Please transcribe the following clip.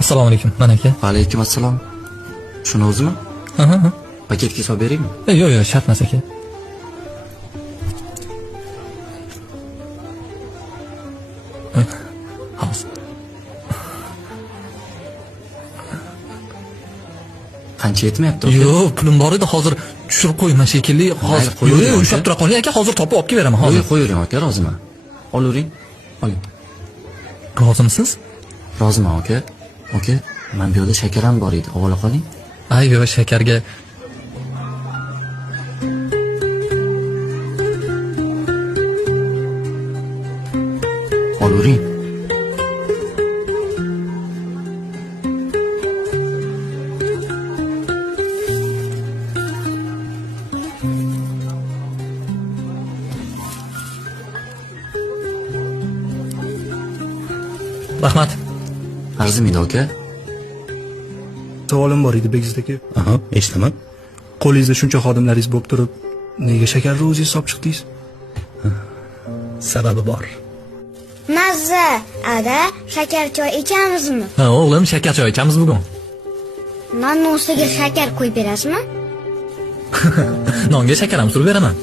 Assalomu alaykum, mana aka. Alaykum assalom. Shuni o'zimi? Aha. Paketga solib beraymi? Yo'q, shart emas aka. Hozir. Qancha yetmayapti? Yo'q, pulim bor edi, hozir tushirib qo'yman shekilli. Hozir qo'yavering, ushlab tura qoling aka, hozir topib olib kelveraman hozir. Qo'yavering aka, roziman. Olavering. Oling. Rozimisiz? Roziman aka. Aka, men bu yerda shakar ham bor edi. Ovola qoling. Yo'q, shakarga Olavering. rahmat. Arzimaydi aka. Savolim bor edi Begzod aka. Aha, eshitaman. Qo'lingizda shuncha xodimlaringiz bo'lib turib, nega shakarni o'zingiz olib chiqdingiz? Sababi bor. Mazza, ada, shakar choy ichamizmi? Ha, o'g'lim, shakar choy ichamiz bugun. Nonning ustiga shakar qo'yib berasizmi? Nonga shakar ham surib beraman.